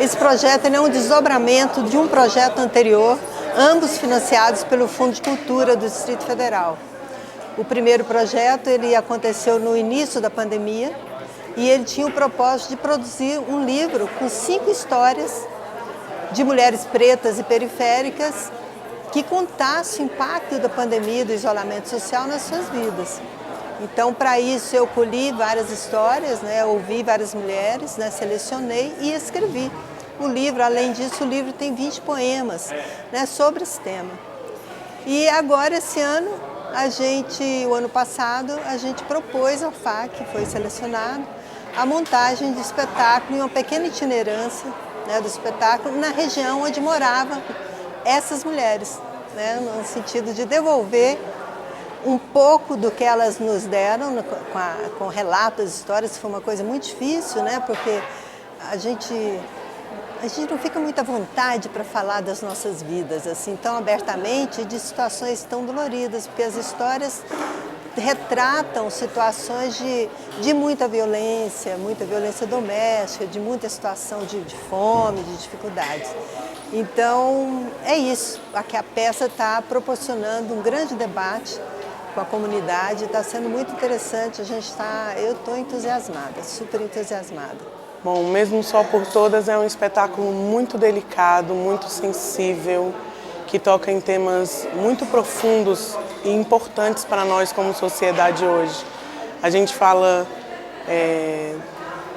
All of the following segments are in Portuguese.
Esse projeto é um desdobramento de um projeto anterior, ambos financiados pelo Fundo de Cultura do Distrito Federal. O primeiro projeto ele aconteceu no início da pandemia e ele tinha o propósito de produzir um livro com 5 histórias de mulheres pretas e periféricas que contasse o impacto da pandemia e do isolamento social nas suas vidas. Então, para isso, eu colhi várias histórias, ouvi várias mulheres, selecionei e escrevi. O livro, além disso, o livro tem 20 poemas sobre esse tema. E agora, esse ano, o ano passado, a gente propôs ao FAC, foi selecionado, a montagem de espetáculo em uma pequena itinerância do espetáculo na região onde moravam essas mulheres, no sentido de devolver um pouco do que elas nos deram com relatos, histórias. Foi uma coisa muito difícil, porque a gente não fica muito à vontade para falar das nossas vidas assim tão abertamente, de situações tão doloridas, porque as histórias retratam situações de muita violência doméstica, de muita situação de fome, de dificuldades. Então, é isso. Aqui a peça está proporcionando um grande debate com a comunidade, está sendo muito interessante. Eu estou entusiasmada, super entusiasmada. Bom, Mesmo Só por Todas é um espetáculo muito delicado, muito sensível, que toca em temas muito profundos e importantes para nós como sociedade hoje. A gente fala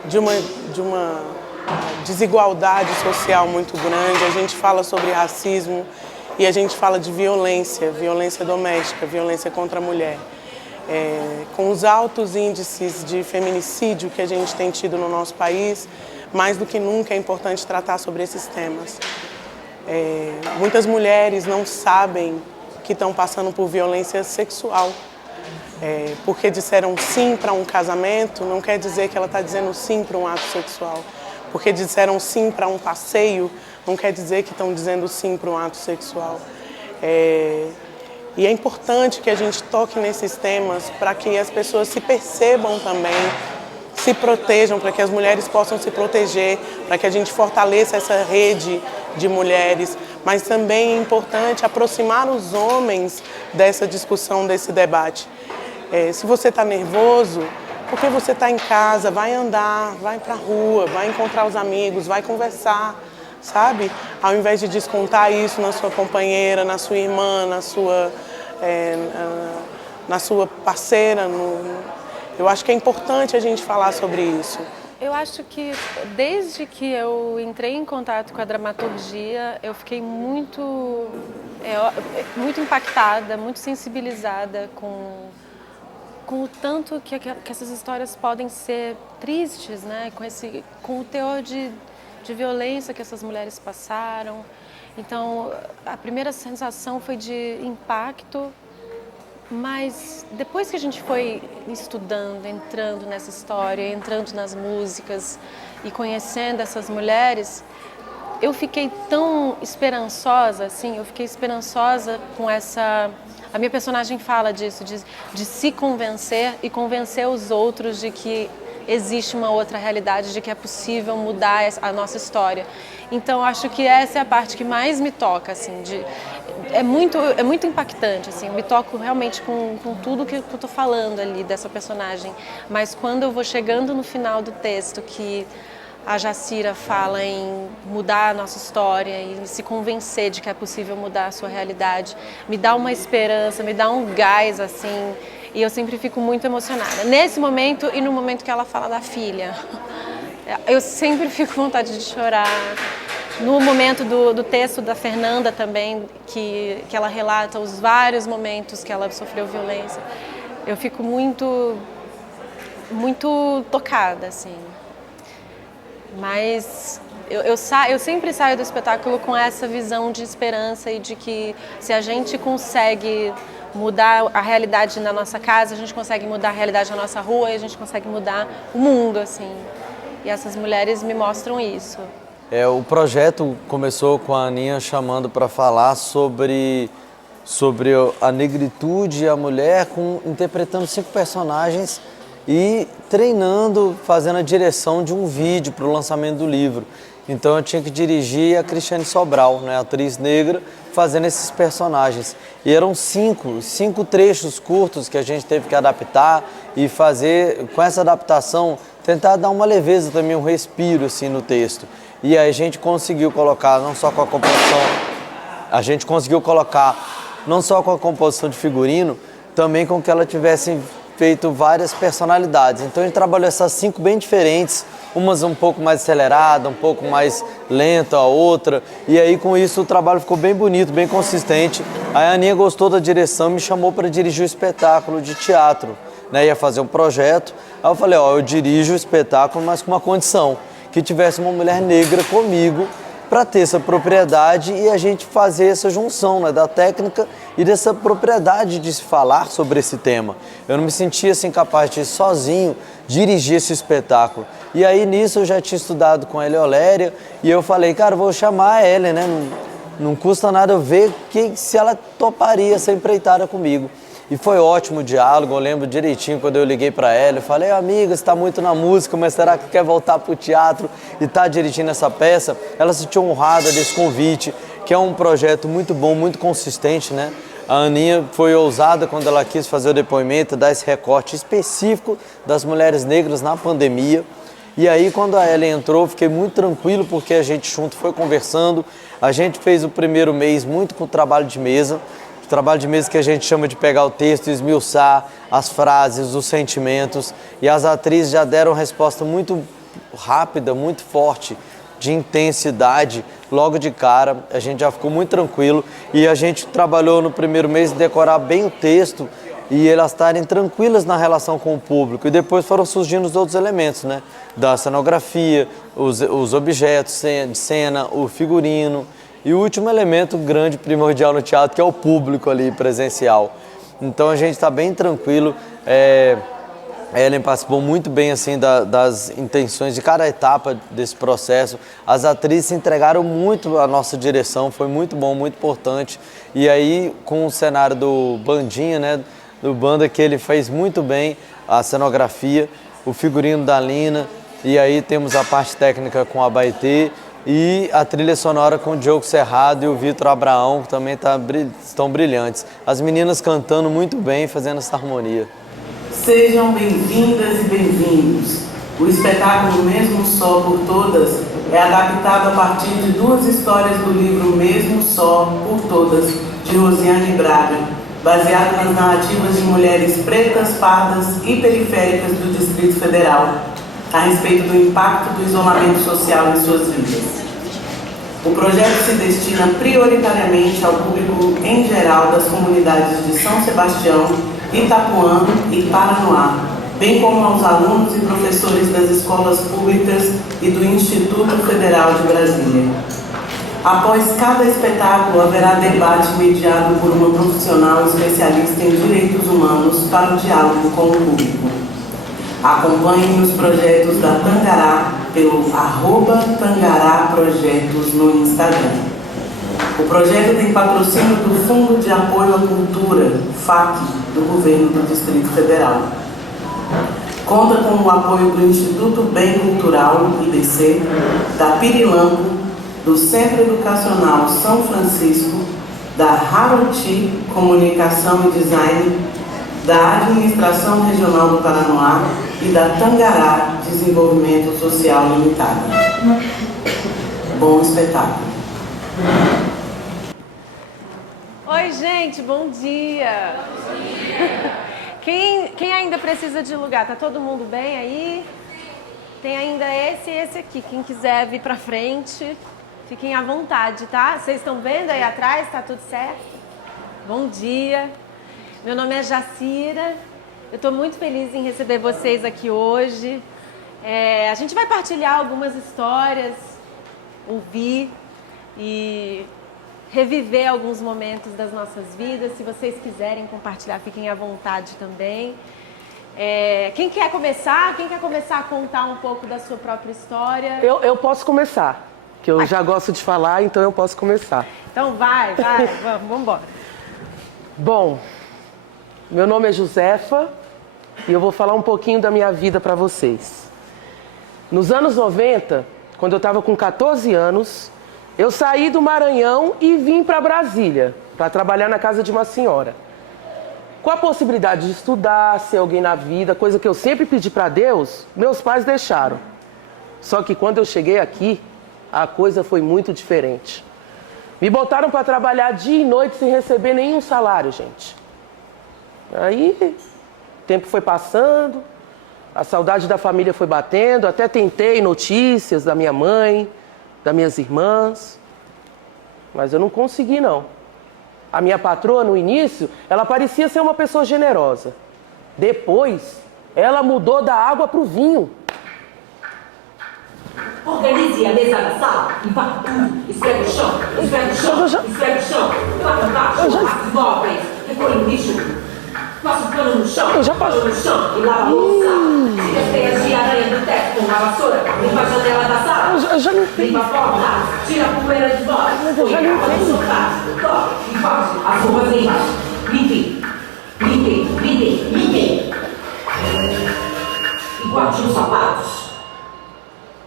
de uma desigualdade social muito grande, a gente fala sobre racismo e a gente fala de violência doméstica, violência contra a mulher. Com os altos índices de feminicídio que a gente tem tido no nosso país, mais do que nunca é importante tratar sobre esses temas. Muitas mulheres não sabem que estão passando por violência sexual. Porque disseram sim para um casamento, não quer dizer que ela está dizendo sim para um ato sexual. Porque disseram sim para um passeio, não quer dizer que estão dizendo sim para um ato sexual. E é importante que a gente toque nesses temas para que as pessoas se percebam também, se protejam, para que as mulheres possam se proteger, para que a gente fortaleça essa rede de mulheres. Mas também é importante aproximar os homens dessa discussão, desse debate. Se você está nervoso, porque você está em casa, vai andar, vai para a rua, vai encontrar os amigos, vai conversar, sabe? Ao invés de descontar isso na sua companheira, na sua irmã, na sua parceira. Eu acho que é importante a gente falar sobre isso. Eu acho que desde que eu entrei em contato com a dramaturgia, eu fiquei muito impactada, muito sensibilizada com o tanto que essas histórias podem ser tristes, com o teor de violência que essas mulheres passaram. Então, a primeira sensação foi de impacto, mas depois que a gente foi estudando, entrando nessa história, entrando nas músicas e conhecendo essas mulheres, eu fiquei tão esperançosa, com essa... A minha personagem fala disso, de se convencer e convencer os outros de que existe uma outra realidade, de que é possível mudar a nossa história. Então, acho que essa é a parte que mais me toca, assim, é muito impactante, assim, eu me toco realmente com tudo que eu estou falando ali dessa personagem, mas quando eu vou chegando no final do texto, que a Jacira fala em mudar a nossa história e se convencer de que é possível mudar a sua realidade, me dá uma esperança, me dá um gás, assim, e eu sempre fico muito emocionada. Nesse momento e no momento que ela fala da filha, eu sempre fico com vontade de chorar. No momento do texto da Fernanda também, que ela relata os vários momentos que ela sofreu violência, eu fico muito tocada, assim. Mas eu sempre saio do espetáculo com essa visão de esperança e de que se a gente consegue mudar a realidade na nossa casa, a gente consegue mudar a realidade na nossa rua e a gente consegue mudar o mundo, assim. E essas mulheres me mostram isso. O projeto começou com a Aninha chamando para falar sobre a negritude e a mulher, interpretando 5 personagens e treinando, fazendo a direção de um vídeo para o lançamento do livro. Então eu tinha que dirigir a Cristiane Sobral, né, atriz negra, fazendo esses personagens. E eram cinco trechos curtos que a gente teve que adaptar e fazer, com essa adaptação, tentar dar uma leveza também, um respiro assim no texto. E aí a gente conseguiu colocar, não só com a composição, de figurino, também com que ela tivesse feito várias personalidades. Então a gente trabalhou essas 5 bem diferentes, umas um pouco mais acelerada, um pouco mais lenta, a outra. E aí com isso o trabalho ficou bem bonito, bem consistente. Aí a Aninha gostou da direção e me chamou para dirigir o espetáculo de teatro, né? Ia fazer um projeto. Aí eu falei, eu dirijo o espetáculo, mas com uma condição, que tivesse uma mulher negra comigo, para ter essa propriedade e a gente fazer essa junção, né, da técnica e dessa propriedade de se falar sobre esse tema. Eu não me sentia assim capaz de sozinho dirigir esse espetáculo. E aí nisso eu já tinha estudado com a Elia Oléria e eu falei, cara, vou chamar a Ellen, né? Não custa nada eu ver se ela toparia essa empreitada comigo. E foi ótimo o diálogo, eu lembro direitinho quando eu liguei para ela, eu falei, amiga, você está muito na música, mas será que quer voltar para o teatro e está dirigindo essa peça? Ela se sentiu honrada desse convite, que é um projeto muito bom, muito consistente, né? A Aninha foi ousada quando ela quis fazer o depoimento, dar esse recorte específico das mulheres negras na pandemia. E aí quando a Ellen entrou, fiquei muito tranquilo porque a gente junto foi conversando, a gente fez o primeiro mês muito com o trabalho de mesa, trabalho de mesa que a gente chama de pegar o texto, esmiuçar as frases, os sentimentos, e as atrizes já deram resposta muito rápida, muito forte, de intensidade, logo de cara. A gente já ficou muito tranquilo e a gente trabalhou no primeiro mês em decorar bem o texto e elas estarem tranquilas na relação com o público. E depois foram surgindo os outros elementos, né? Da cenografia, os objetos de cena, o figurino. E o último elemento grande, primordial no teatro, que é o público ali presencial. Então a gente está bem tranquilo. A Ellen participou muito bem assim, das intenções de cada etapa desse processo. As atrizes se entregaram muito à nossa direção, foi muito bom, muito importante. E aí com o cenário do Bandinha, né, do Banda, que ele fez muito bem a cenografia, o figurino da Lina, e aí temos a parte técnica com a Baetê, e a trilha sonora com o Diogo Cerrado e o Vitor Abraão, que também estão brilhantes. As meninas cantando muito bem, fazendo essa harmonia. Sejam bem-vindas e bem-vindos. O espetáculo Mesmo Só por Todas é adaptado a partir de 2 histórias do livro Mesmo Só por Todas, de Rosiane Braga, baseado nas narrativas de mulheres pretas, pardas e periféricas do Distrito Federal, a respeito do impacto do isolamento social em suas vidas. O projeto se destina prioritariamente ao público em geral das comunidades de São Sebastião, Itapuã e Paranoá, bem como aos alunos e professores das escolas públicas e do Instituto Federal de Brasília. Após cada espetáculo, haverá debate mediado por uma profissional especialista em direitos humanos para o diálogo com o público. Acompanhe os projetos da Tangará pelo @TangaraProjetos no Instagram. O projeto tem patrocínio do Fundo de Apoio à Cultura, FAC, do Governo do Distrito Federal. Conta com o apoio do Instituto Bem Cultural, IBC, da Pirilampo, do Centro Educacional São Francisco, da Haroti Comunicação e Design, da Administração Regional do Paranoá e da Tangará Desenvolvimento Social Limitada. Bom espetáculo. Oi, gente, bom dia. Bom dia. Quem ainda precisa de lugar? Tá todo mundo bem aí? Tem ainda esse e esse aqui. Quem quiser vir pra frente, fiquem à vontade, tá? Vocês estão vendo aí atrás? Tá tudo certo? Bom dia. Meu nome é Jacira. Eu estou muito feliz em receber vocês aqui hoje. A gente vai partilhar algumas histórias, ouvir e reviver alguns momentos das nossas vidas. Se vocês quiserem compartilhar, fiquem à vontade também. Quem quer começar? Quem quer começar a contar um pouco da sua própria história? Eu posso começar, que eu já gosto de falar, então eu posso começar. Então vai, vamos embora. Bom, meu nome é Josefa e eu vou falar um pouquinho da minha vida para vocês. Nos anos 90, quando eu estava com 14 anos, eu saí do Maranhão e vim para Brasília, para trabalhar na casa de uma senhora. Com a possibilidade de estudar, ser alguém na vida, coisa que eu sempre pedi para Deus, meus pais deixaram. Só que quando eu cheguei aqui, a coisa foi muito diferente. Me botaram para trabalhar dia e noite sem receber nenhum salário, gente. Aí, o tempo foi passando, a saudade da família foi batendo, até tentei notícias da minha mãe, das minhas irmãs, mas eu não consegui, não. A minha patroa, no início, ela parecia ser uma pessoa generosa. Depois, ela mudou da água para o vinho. Organize a mesa da sala e vá tudo. Esfrega o chão, esfrega o chão, esfrega o chão. Lava embaixo, as móveis, recolhe o lixo. Passa o pano no chão, pano no chão e lava a louça. Tira as teias de aranha do teto com a vassoura. Limpa a janela da sala. Eu já limpei. Limpa a porta, tira a poeira de volta. Mas eu já limpei. Toque e faça as roupas aí embaixo. Limpem, limpem, limpem, limpem. E guarde os sapatos.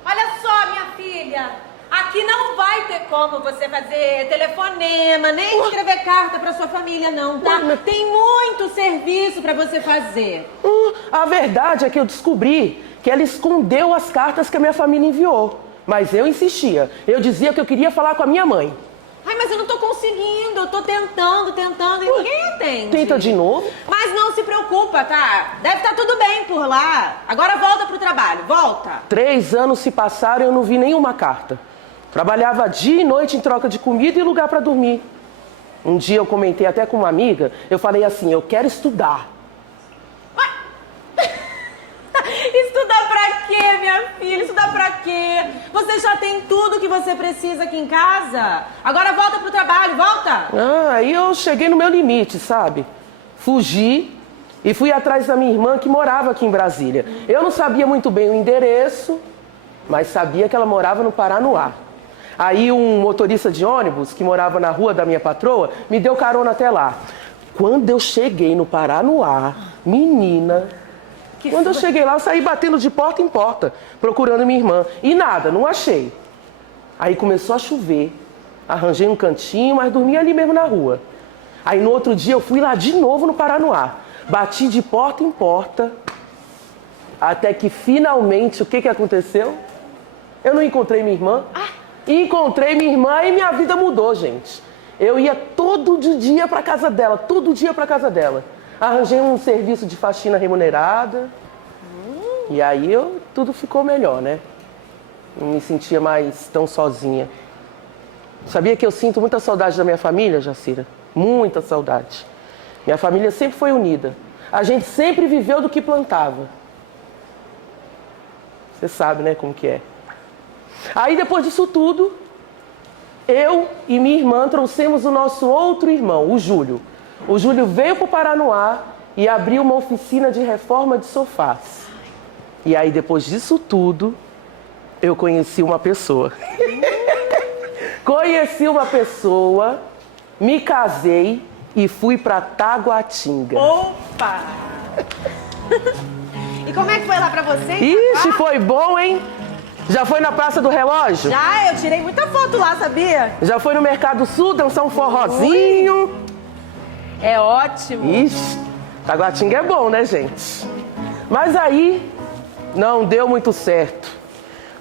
Olha só, minha filha, aqui não vai ter como você fazer telefonema, nem escrever carta para sua família, não, tá? Tem muito serviço para você fazer. A verdade é que eu descobri que ela escondeu as cartas que a minha família enviou. Mas eu insistia. Eu dizia que eu queria falar com a minha mãe. Ai, mas eu não tô conseguindo, eu tô tentando e ninguém entende. Tenta de novo. Mas não se preocupa, tá? Deve estar tudo bem por lá. Agora volta pro trabalho, volta. 3 anos se passaram e eu não vi nenhuma carta. Trabalhava dia e noite em troca de comida e lugar para dormir. Um dia eu comentei até com uma amiga, eu falei assim, eu quero estudar. Estudar pra quê, minha filha? Estudar pra quê? Você já tem tudo que você precisa aqui em casa. Agora volta pro trabalho, volta. Aí eu cheguei no meu limite, sabe? Fugi e fui atrás da minha irmã que morava aqui em Brasília. Eu não sabia muito bem o endereço, mas sabia que ela morava no Paranoá. Aí um motorista de ônibus que morava na rua da minha patroa me deu carona até lá. Quando eu cheguei no Paranoá, menina... Quando eu cheguei lá, eu saí batendo de porta em porta, procurando minha irmã. E nada, não achei. Aí começou a chover. Arranjei um cantinho, mas dormi ali mesmo na rua. Aí no outro dia eu fui lá de novo no Paranoá. Bati de porta em porta. Até que finalmente, o que aconteceu? Eu não encontrei minha irmã. Encontrei minha irmã e minha vida mudou, gente. Eu ia todo dia pra casa dela, todo dia pra casa dela. Arranjei um serviço de faxina remunerada. E aí tudo ficou melhor, né? Não me sentia mais tão sozinha. Sabia que eu sinto muita saudade da minha família, Jacira? Muita saudade. Minha família sempre foi unida. A gente sempre viveu do que plantava. Você sabe, né, como que é. Aí depois disso tudo, eu e minha irmã trouxemos o nosso outro irmão, o Júlio. O Júlio veio para o Paranoá e abriu uma oficina de reforma de sofás. E aí, depois disso tudo, eu conheci uma pessoa. Conheci uma pessoa, me casei e fui para Taguatinga. Opa! E como é que foi lá pra você? Ixi, foi bom, hein? Já foi na Praça do Relógio? Já, eu tirei muita foto lá, sabia? Já foi no Mercado Sul dançar um forrozinho? É ótimo. Ixi, Taguatinga é bom, né, gente? Mas aí, não deu muito certo.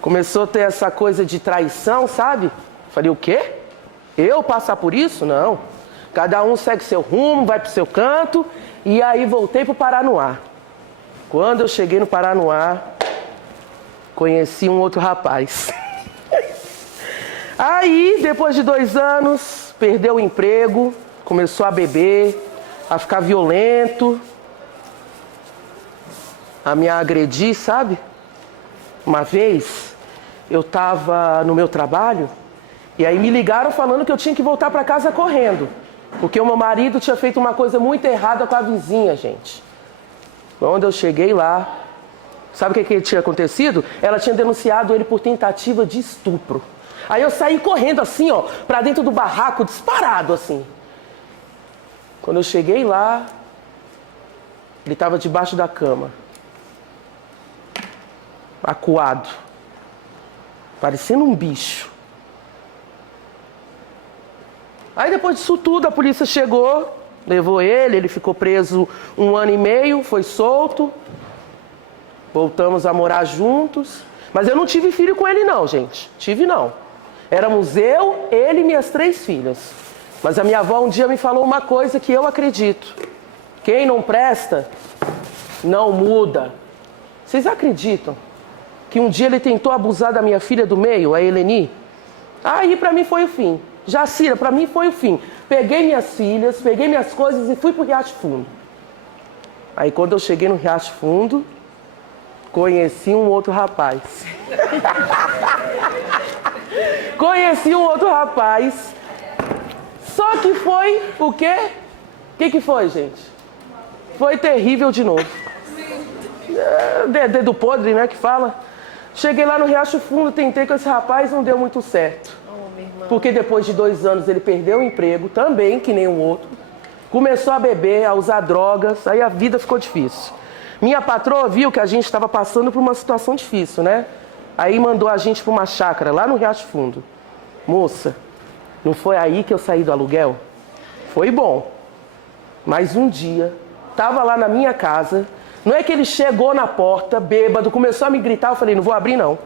Começou a ter essa coisa de traição, sabe? Falei, o quê? Eu passar por isso? Não. Cada um segue seu rumo, vai pro seu canto. E aí voltei pro Paranoá. Quando eu cheguei no Paranoá, conheci um outro rapaz. Aí, depois de 2 anos, perdeu o emprego. Começou a beber, a ficar violento, a me agredir, sabe? Uma vez, eu estava no meu trabalho e aí me ligaram falando que eu tinha que voltar para casa correndo, porque o meu marido tinha feito uma coisa muito errada com a vizinha, gente. Quando eu cheguei lá, sabe o que tinha acontecido? Ela tinha denunciado ele por tentativa de estupro. Aí eu saí correndo assim, ó, para dentro do barraco, disparado assim. Quando eu cheguei lá, ele estava debaixo da cama, acuado. parecendo um bicho. Aí depois disso tudo, a polícia chegou, levou ele ficou preso 1 ano e meio, foi solto. Voltamos a morar juntos. Mas eu não tive filho com ele não, gente. Tive não. Éramos eu, ele e minhas 3 filhas. Mas a minha avó um dia me falou uma coisa que eu acredito. Quem não presta, não muda. Vocês acreditam que um dia ele tentou abusar da minha filha do meio, a Eleni? Aí pra mim foi o fim. Jacira, pra mim foi o fim. Peguei minhas filhas, peguei minhas coisas e fui pro Riacho Fundo. Aí quando eu cheguei no Riacho Fundo, conheci um outro rapaz. Conheci um outro rapaz. Só que foi o quê? O que foi, gente? Foi terrível de novo. Dedo podre, né, que fala. Cheguei lá no Riacho Fundo, tentei com esse rapaz, não deu muito certo. Porque depois de 2 anos ele perdeu o emprego, também, que nem o outro. Começou a beber, a usar drogas, aí a vida ficou difícil. Minha patroa viu que a gente estava passando por uma situação difícil, né? Aí mandou a gente para uma chácara lá no Riacho Fundo. Moça, não foi aí que eu saí do aluguel? Foi bom. Mas um dia, tava lá na minha casa, não é que ele chegou na porta, bêbado, começou a me gritar, eu falei, não vou abrir não.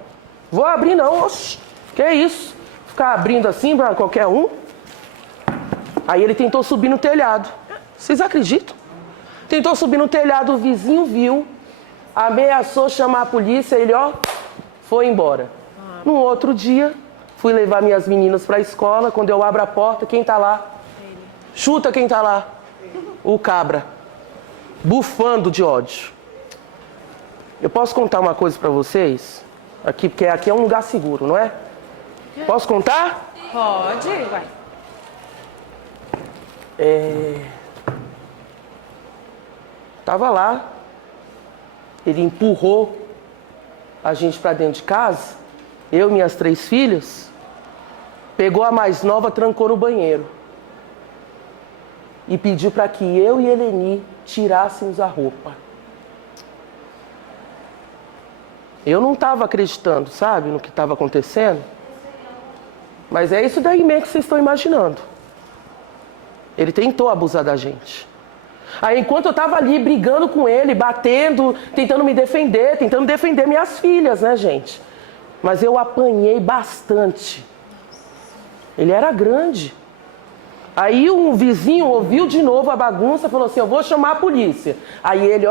Vou abrir não, oxi, que isso? Ficar abrindo assim para qualquer um? Aí ele tentou subir no telhado. Vocês acreditam? Tentou subir no telhado, o vizinho viu, ameaçou chamar a polícia, ele, foi embora. No outro dia, fui levar minhas meninas para a escola, quando eu abro a porta, quem tá lá? Chuta quem tá lá? O cabra. Bufando de ódio. Eu posso contar uma coisa para vocês? Aqui, porque aqui é um lugar seguro, não é? Posso contar? Pode, vai. Tava lá, ele empurrou a gente para dentro de casa, eu e minhas 3 filhas, pegou a mais nova, trancou no banheiro e pediu para que eu e Eleni tirássemos a roupa. Eu não estava acreditando, sabe, no que estava acontecendo, mas é isso daí mesmo que vocês estão imaginando. Ele tentou abusar da gente. Aí enquanto eu tava ali brigando com ele, batendo, tentando me defender, tentando defender minhas filhas, né, gente? Mas eu apanhei bastante. Ele era grande. Aí um vizinho ouviu de novo a bagunça, falou assim, eu vou chamar a polícia. Aí ele,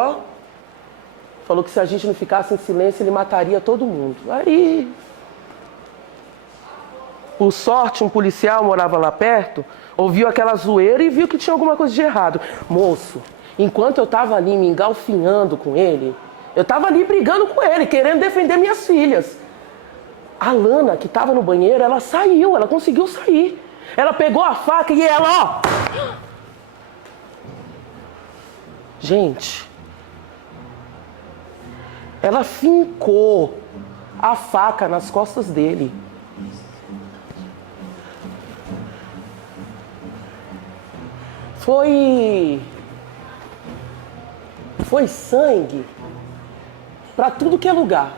falou que se a gente não ficasse em silêncio, ele mataria todo mundo. Aí, por sorte, um policial morava lá perto, ouviu aquela zoeira e viu que tinha alguma coisa de errado. Moço, enquanto eu tava ali me engalfinhando com ele, eu tava ali brigando com ele, querendo defender minhas filhas. A Lana, que tava no banheiro, ela saiu, ela conseguiu sair. Ela pegou a faca e ela, Gente, ela fincou a faca nas costas dele. Foi sangue para tudo que é lugar.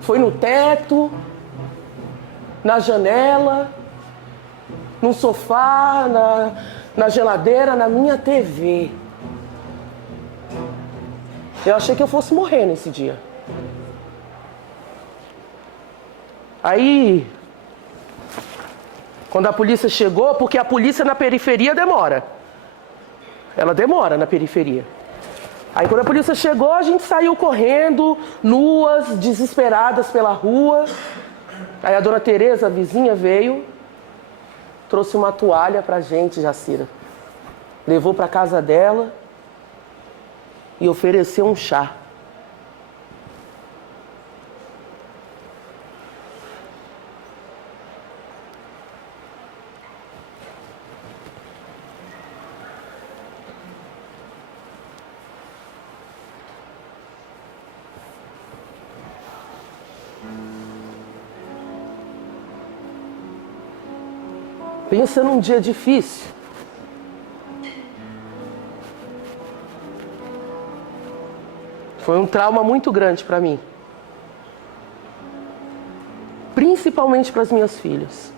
Foi no teto, na janela, no sofá, na geladeira, na minha TV. Eu achei que eu fosse morrer nesse dia. Aí, quando a polícia chegou, porque a polícia na periferia demora. Ela demora na periferia. Aí quando a polícia chegou, a gente saiu correndo, nuas, desesperadas pela rua. Aí a dona Tereza, a vizinha, veio, trouxe uma toalha pra gente, Jacira. Levou pra casa dela e ofereceu um chá. Pensa num dia difícil. Foi um trauma muito grande para mim. principalmente para as minhas filhas.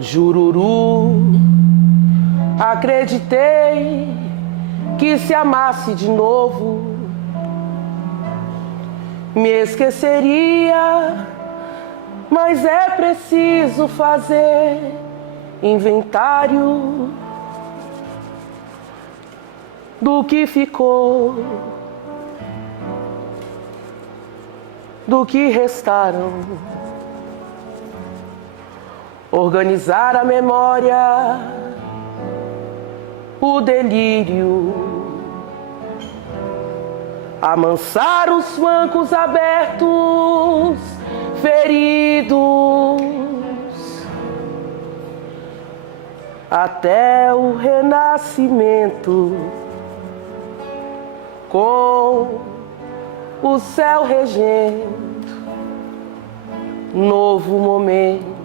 Jururu, acreditei que se amasse de novo, me esqueceria, mas é preciso fazer inventário do que ficou, do que restaram. Organizar a memória, o delírio, amansar os flancos abertos, feridos, até o renascimento, com o céu regendo, novo momento.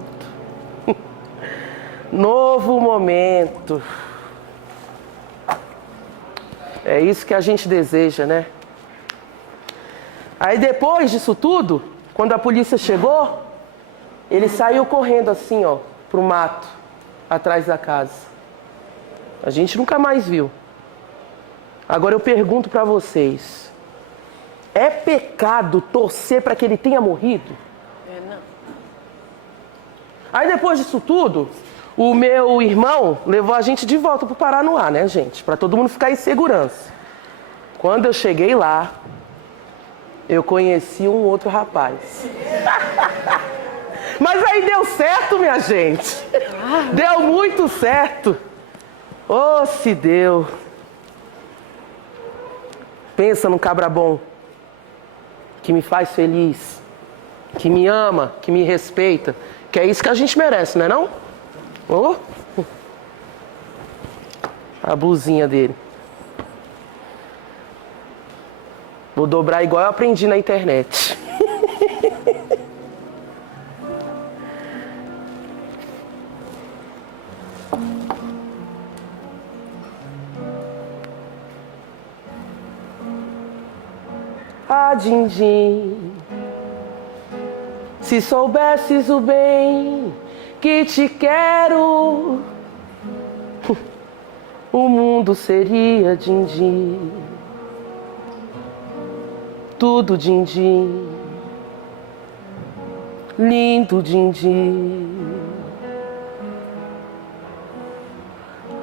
Novo momento. É isso que a gente deseja, né? Aí depois disso tudo, quando a polícia chegou, ele saiu correndo assim, ó, pro mato, atrás da casa. A gente nunca mais viu. Agora eu pergunto pra vocês: é pecado torcer pra que ele tenha morrido? Não. Aí depois disso tudo, o meu irmão levou a gente de volta pro Paranoá, né, gente? Pra todo mundo ficar em segurança. Quando eu cheguei lá, eu conheci um outro rapaz. Mas aí deu certo, minha gente. Deu muito certo. Oh, se deu. Pensa num cabra bom, que me faz feliz, que me ama, que me respeita. Que é isso que a gente merece, não é não? Oh. A blusinha dele. Vou dobrar igual eu aprendi na internet. Ah, din-din, se soubesses o bem que te quero, o mundo seria din-din, tudo din-din, lindo din-din.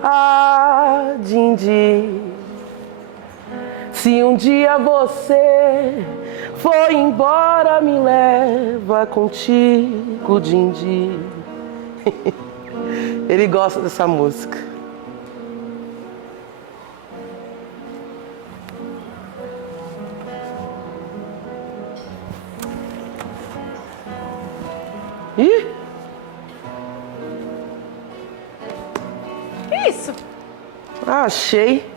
Ah, din-din, se um dia você for embora, me leva contigo, din-din. Ele gosta dessa música. Ih! Que isso? Ah, achei.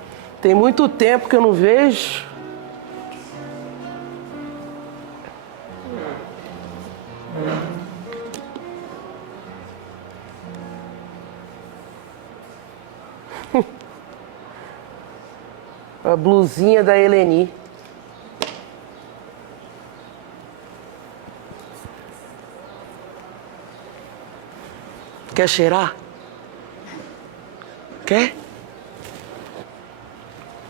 Tem muito tempo que eu não vejo. A blusinha da Eleni. Quer cheirar? Quer?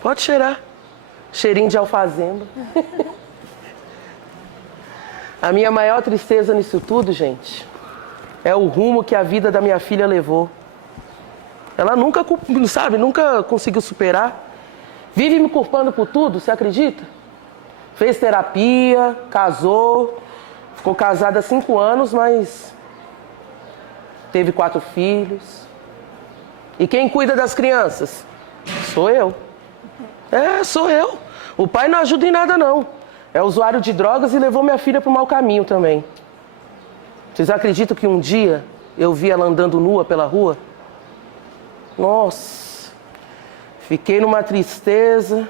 Pode cheirar. Cheirinho de alfazema. A minha maior tristeza nisso tudo, gente, é o rumo que a vida da minha filha levou. Ela nunca, sabe, nunca conseguiu superar. Vive me culpando por tudo, você acredita? Fez terapia, casou, ficou casada há 5 anos, mas teve 4 filhos. E quem cuida das crianças? Sou eu. Sou eu. O pai não ajuda em nada, não. É usuário de drogas e levou minha filha para o mau caminho também. Vocês acreditam que um dia eu vi ela andando nua pela rua? Nossa, fiquei numa tristeza,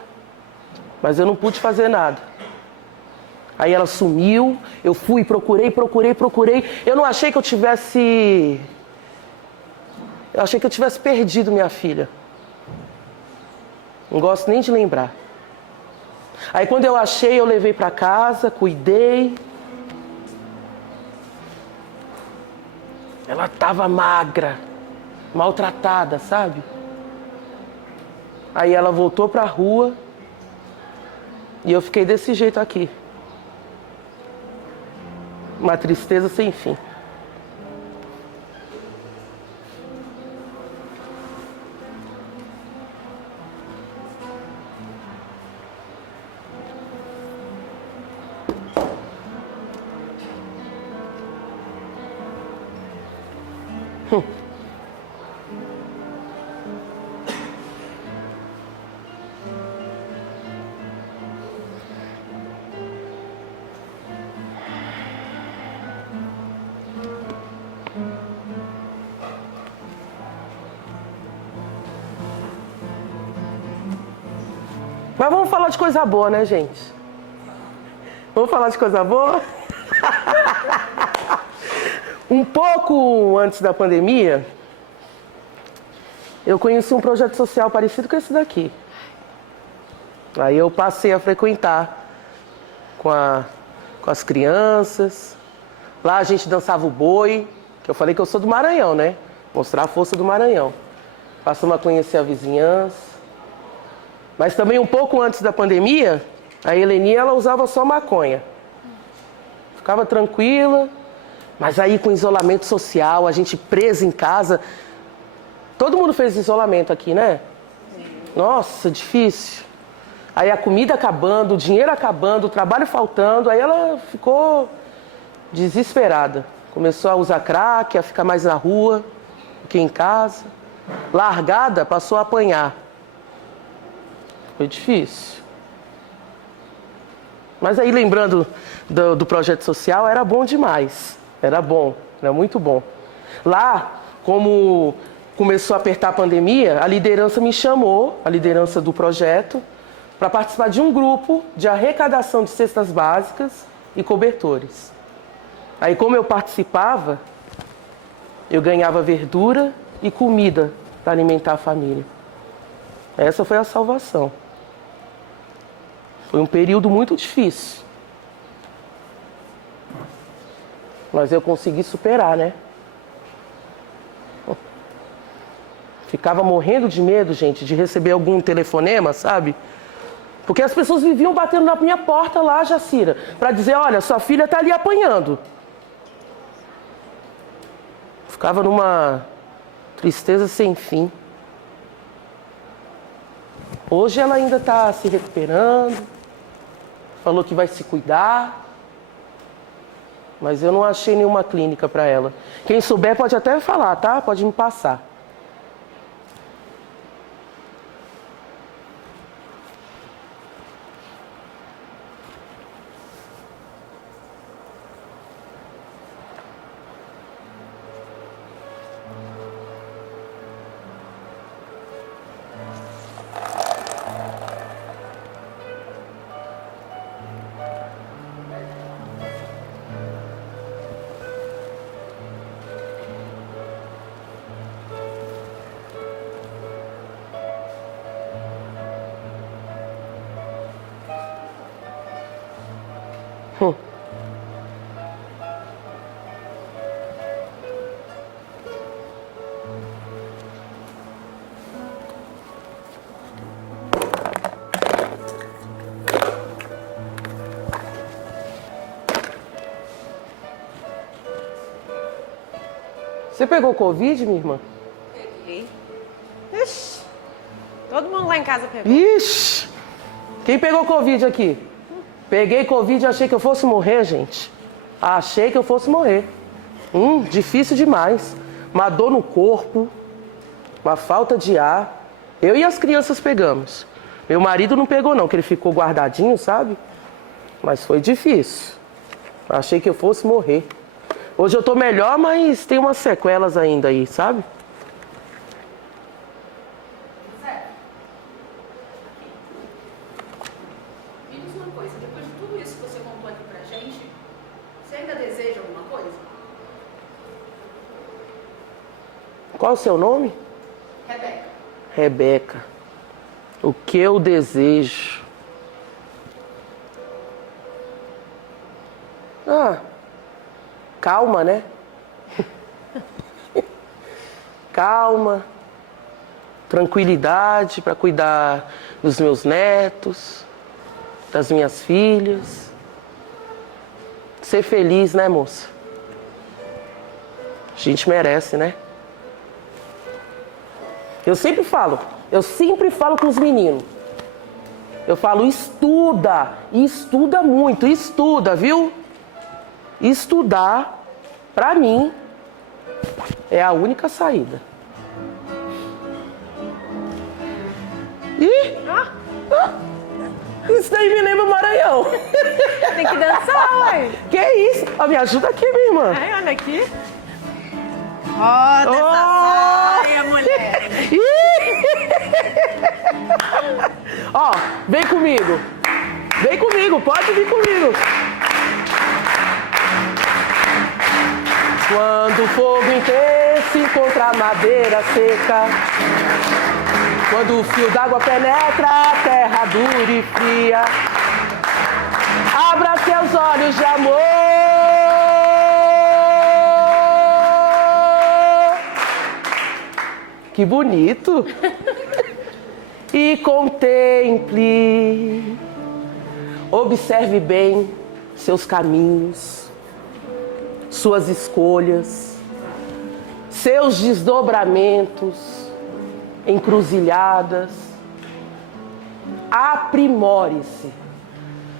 mas eu não pude fazer nada. Aí ela sumiu, eu fui, procurei. Eu não achei que eu tivesse... Eu achei que eu tivesse perdido minha filha. Não gosto nem de lembrar. Aí quando eu achei, eu levei para casa, cuidei. Ela estava magra, maltratada, sabe? Aí ela voltou para a rua e eu fiquei desse jeito aqui. Uma tristeza sem fim. Mas vamos falar de coisa boa, né, gente? Vamos falar de coisa boa? Um pouco antes da pandemia, eu conheci um projeto social parecido com esse daqui. Aí eu passei a frequentar com as crianças. Lá a gente dançava o boi, que eu falei que eu sou do Maranhão, né? Mostrar a força do Maranhão. Passamos a conhecer a vizinhança. Mas também um pouco antes da pandemia, a Heleninha, ela usava só maconha. Ficava tranquila, mas aí com isolamento social, a gente presa em casa. Todo mundo fez isolamento aqui, né? Nossa, difícil. Aí a comida acabando, o dinheiro acabando, o trabalho faltando, aí ela ficou desesperada. Começou a usar crack, a ficar mais na rua do que em casa. Largada, passou a apanhar. Foi difícil. Mas aí, lembrando do projeto social, era bom demais. Era bom, era muito bom. Lá, como começou a apertar a pandemia, a liderança me chamou, a liderança do projeto, para participar de um grupo de arrecadação de cestas básicas e cobertores. Aí, como eu participava, eu ganhava verdura e comida para alimentar a família. Essa foi a salvação. Foi um período muito difícil. Mas eu consegui superar, né? Ficava morrendo de medo, gente, de receber algum telefonema, sabe? Porque as pessoas viviam batendo na minha porta lá, Jacira, para dizer, olha, sua filha está ali apanhando. Ficava numa tristeza sem fim. Hoje ela ainda está se recuperando, falou que vai se cuidar, mas eu não achei nenhuma clínica para ela. Quem souber pode até falar, tá? Pode me passar. Você pegou Covid, minha irmã? Peguei. Todo mundo lá em casa pegou. Ixi! Quem pegou Covid aqui? Peguei Covid e achei que eu fosse morrer, gente. Achei que eu fosse morrer. Difícil demais. Uma dor no corpo, uma falta de ar. Eu e as crianças pegamos. Meu marido não pegou não, que ele ficou guardadinho, sabe? Mas foi difícil. Achei que eu fosse morrer. Hoje eu tô melhor, mas tem umas sequelas ainda aí, sabe? Me diz uma coisa, depois de tudo isso que você contou aqui pra gente, você ainda deseja alguma coisa? Qual é o seu nome? Rebeca. Rebeca. O que eu desejo? Calma, né? Calma, tranquilidade para cuidar dos meus netos, das minhas filhas. Ser feliz, né, moça? A gente merece, né? Eu sempre falo com os meninos. Eu falo, estuda muito, estuda, viu? Estudar, pra mim, é a única saída. Isso daí me lembra o Maranhão. Tem que dançar, ué. Que isso? Me ajuda aqui, minha irmã. Ai, olha aqui. Roda essa saia, mulher. Ó, vem comigo. Vem comigo, pode vir comigo. Quando o fogo intenso encontra a madeira seca, quando o fio d'água penetra a terra dura e fria, abra seus olhos de amor Que bonito! E contemple, observe bem seus caminhos, suas escolhas, seus desdobramentos, encruzilhadas. Aprimore-se.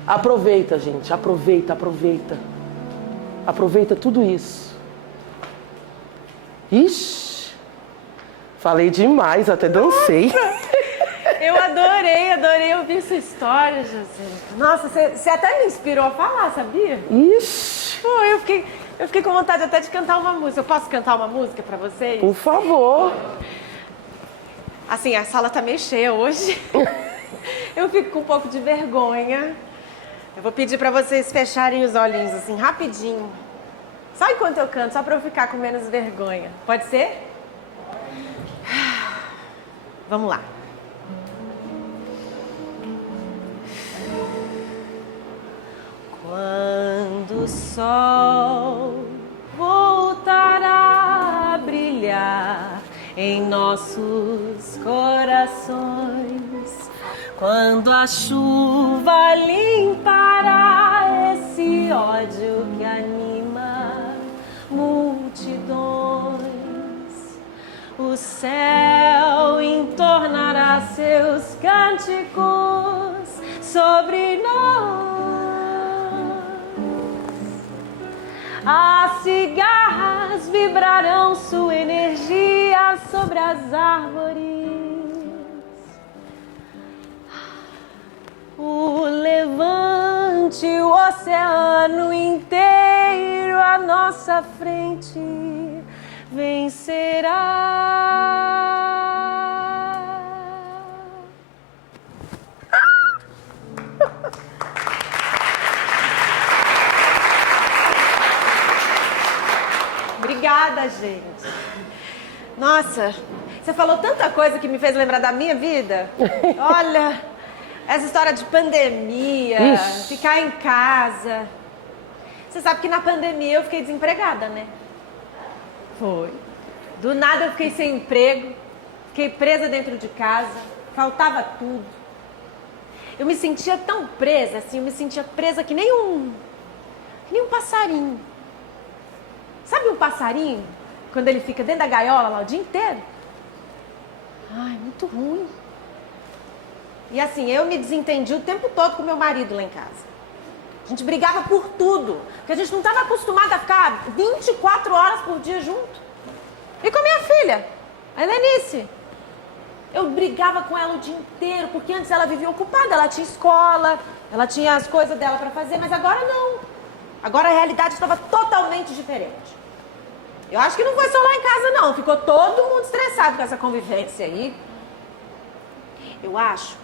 Aproveita, gente, aproveita. Aproveita tudo isso. Ixi, falei demais, até dancei. Eu adorei ouvir sua história, José. Nossa, você até me inspirou a falar, sabia? Ixi. Pô, eu fiquei com vontade até de cantar uma música. Eu posso cantar uma música pra vocês? Por favor. Assim, a sala tá meio cheia hoje. Eu fico com um pouco de vergonha. Eu vou pedir pra vocês fecharem os olhinhos assim, rapidinho. Só enquanto eu canto, só pra eu ficar com menos vergonha. Pode ser? Vamos lá. Quando o sol voltar a brilhar em nossos corações, quando a chuva limpará esse ódio que anima multidões, o céu entornará seus cânticos sobre nós. As cigarras vibrarão sua energia sobre as árvores. O levante, o oceano inteiro à nossa frente vencerá. Obrigada, gente. Nossa, você falou tanta coisa que me fez lembrar da minha vida. Olha, essa história de pandemia, ficar em casa. Você sabe que na pandemia eu fiquei desempregada, né? Foi. Do nada eu fiquei sem emprego, fiquei presa dentro de casa, faltava tudo. Eu me sentia tão presa, assim, eu me sentia presa que nem um passarinho. Sabe um passarinho, quando ele fica dentro da gaiola lá o dia inteiro? Ai, muito ruim. E assim, eu me desentendi o tempo todo com meu marido lá em casa. A gente brigava por tudo, porque a gente não estava acostumada a ficar 24 horas por dia junto. E com a minha filha, a Helenice. Eu brigava com ela o dia inteiro, porque antes ela vivia ocupada, ela tinha escola, ela tinha as coisas dela para fazer, mas agora não. Agora a realidade estava totalmente diferente. Eu acho que não foi só lá em casa, não. Ficou todo mundo estressado com essa convivência aí. Eu acho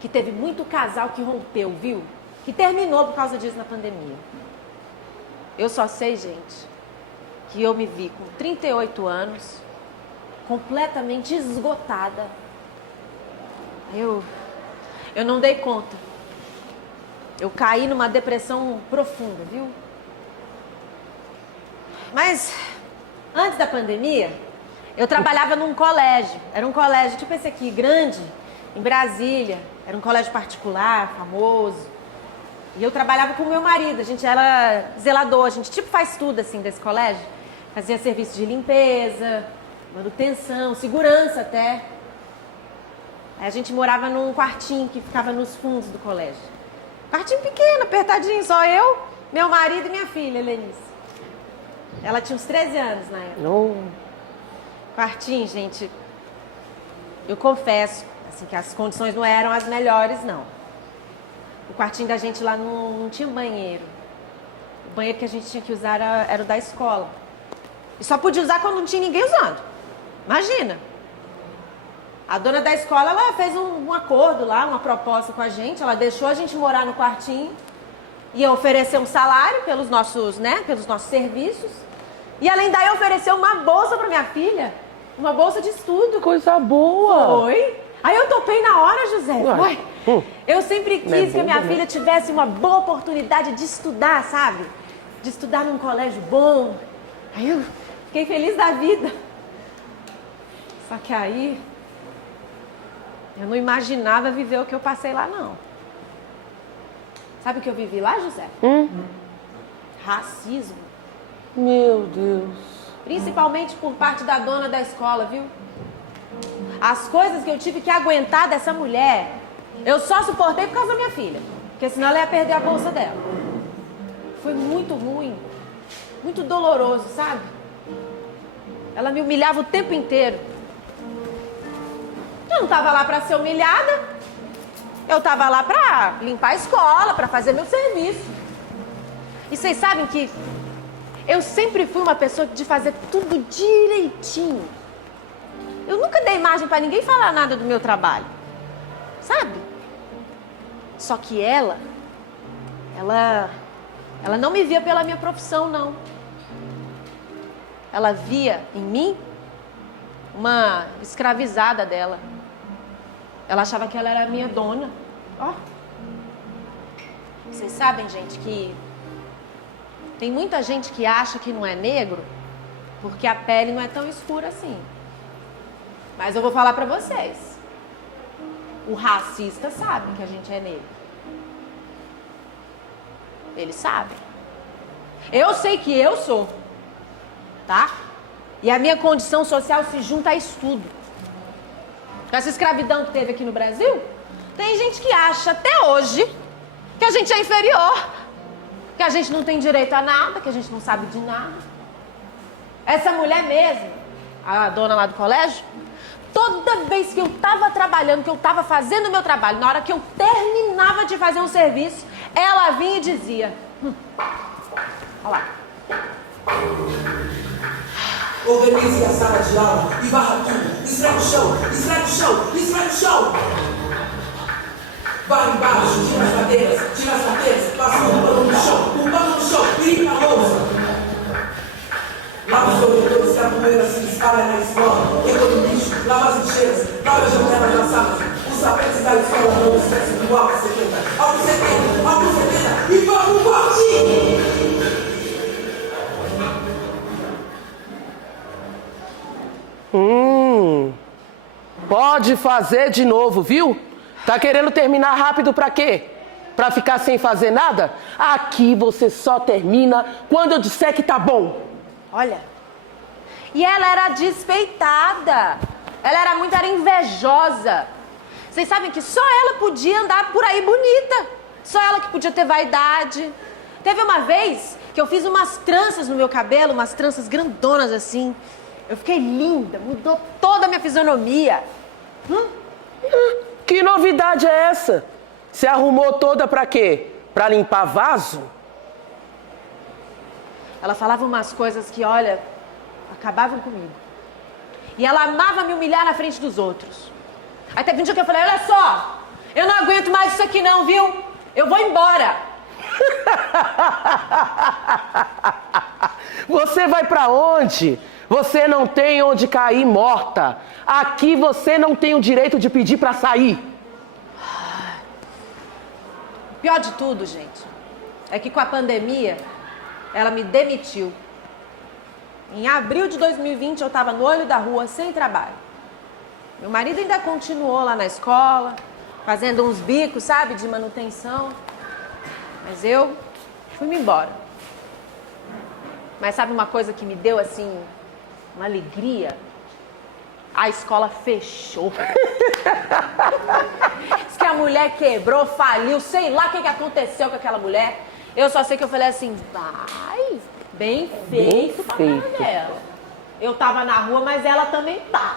que teve muito casal que rompeu, viu? Que terminou por causa disso na pandemia. Eu só sei, gente, que eu me vi com 38 anos, completamente esgotada. Eu não dei conta. Eu caí numa depressão profunda, viu? Mas antes da pandemia, eu trabalhava num colégio. Era um colégio tipo esse aqui, grande, em Brasília. Era um colégio particular, famoso. E eu trabalhava com o meu marido. A gente era zelador. A gente tipo faz tudo assim desse colégio. Fazia serviço de limpeza, manutenção, segurança até. Aí a gente morava num quartinho que ficava nos fundos do colégio. Quartinho pequeno, apertadinho, só eu, meu marido e minha filha, Helenice. Ela tinha uns 13 anos na época. Quartinho, gente, eu confesso assim, que as condições não eram as melhores, não. O quartinho da gente lá não tinha banheiro. O banheiro que a gente tinha que usar era o da escola. E só podia usar quando não tinha ninguém usando. Imagina. A dona da escola, ela fez um acordo lá, uma proposta com a gente. Ela deixou a gente morar no quartinho. Ia oferecer um salário pelos nossos serviços. E além daí ofereceu uma bolsa para minha filha. Uma bolsa de estudo. Coisa boa. Foi. Aí eu topei na hora, José. Ué. Eu sempre quis que a minha filha tivesse uma boa oportunidade de estudar, sabe? De estudar num colégio bom. Aí eu fiquei feliz da vida. Só que aí eu não imaginava viver o que eu passei lá, não. Sabe o que eu vivi lá, José? Racismo. Meu Deus. Principalmente por parte da dona da escola, viu? As coisas que eu tive que aguentar dessa mulher, eu só suportei por causa da minha filha. Porque senão ela ia perder a bolsa dela. Foi muito ruim. Muito doloroso, sabe? Ela me humilhava o tempo inteiro. Eu não estava lá para ser humilhada. Eu estava lá para limpar a escola, para fazer meu serviço. E vocês sabem que eu sempre fui uma pessoa de fazer tudo direitinho. Eu nunca dei margem para ninguém falar nada do meu trabalho. Sabe? Só que ela não me via pela minha profissão, não. Ela via em mim uma escravizada dela. Ela achava que ela era a minha dona. Ó. Vocês sabem, gente, que tem muita gente que acha que não é negro porque a pele não é tão escura assim. Mas eu vou falar pra vocês. O racista sabe que a gente é negro. Eles sabem. Eu sei que eu sou. Tá? E a minha condição social se junta a isso tudo. Com essa escravidão que teve aqui no Brasil, tem gente que acha até hoje que a gente é inferior, que a gente não tem direito a nada, que a gente não sabe de nada. Essa mulher mesmo, a dona lá do colégio, toda vez que eu tava trabalhando, que eu tava fazendo o meu trabalho, na hora que eu terminava de fazer um serviço, ela vinha e dizia: olha lá. Organize a sala de aula e varra tudo. Esfrega o chão, esfrega o chão, esfrega o chão. Vai embaixo, tira as cadeiras, passa um pano no chão, e limpa a louça. Lava os corredores que a poeira se espalha na escola. Recolhe o lixo, lava as lixeiras, lava as janelas das salas. Os tapetes da escola não esquecem do álcool 70. Álcool 70, e vamos partir! Pode fazer de novo, viu? Tá querendo terminar rápido pra quê? Pra ficar sem fazer nada? Aqui você só termina quando eu disser que tá bom. Olha, e ela era despeitada. Ela era invejosa. Vocês sabem que só ela podia andar por aí bonita. Só ela que podia ter vaidade. Teve uma vez que eu fiz umas tranças no meu cabelo, umas tranças grandonas assim. Eu fiquei linda, mudou toda a minha fisionomia. Que novidade é essa? Você arrumou toda pra quê? Pra limpar vaso? Ela falava umas coisas que, olha, acabavam comigo. E ela amava me humilhar na frente dos outros. Aí teve um dia que eu falei, olha só, eu não aguento mais isso aqui não, viu? Eu vou embora. Você vai pra onde? Você não tem onde cair morta. Aqui você não tem o direito de pedir pra sair. Pior de tudo, gente, é que com a pandemia, ela me demitiu. Em abril de 2020, eu estava no olho da rua, sem trabalho. Meu marido ainda continuou lá na escola, fazendo uns bicos, sabe, de manutenção. Mas eu fui-me embora. Mas sabe uma coisa que me deu, assim, uma alegria? A escola fechou. Diz que a mulher quebrou, faliu, sei lá o que aconteceu com aquela mulher. Eu só sei que eu falei assim, vai, bem feito pra cara dela. Eu tava na rua, mas ela também tá.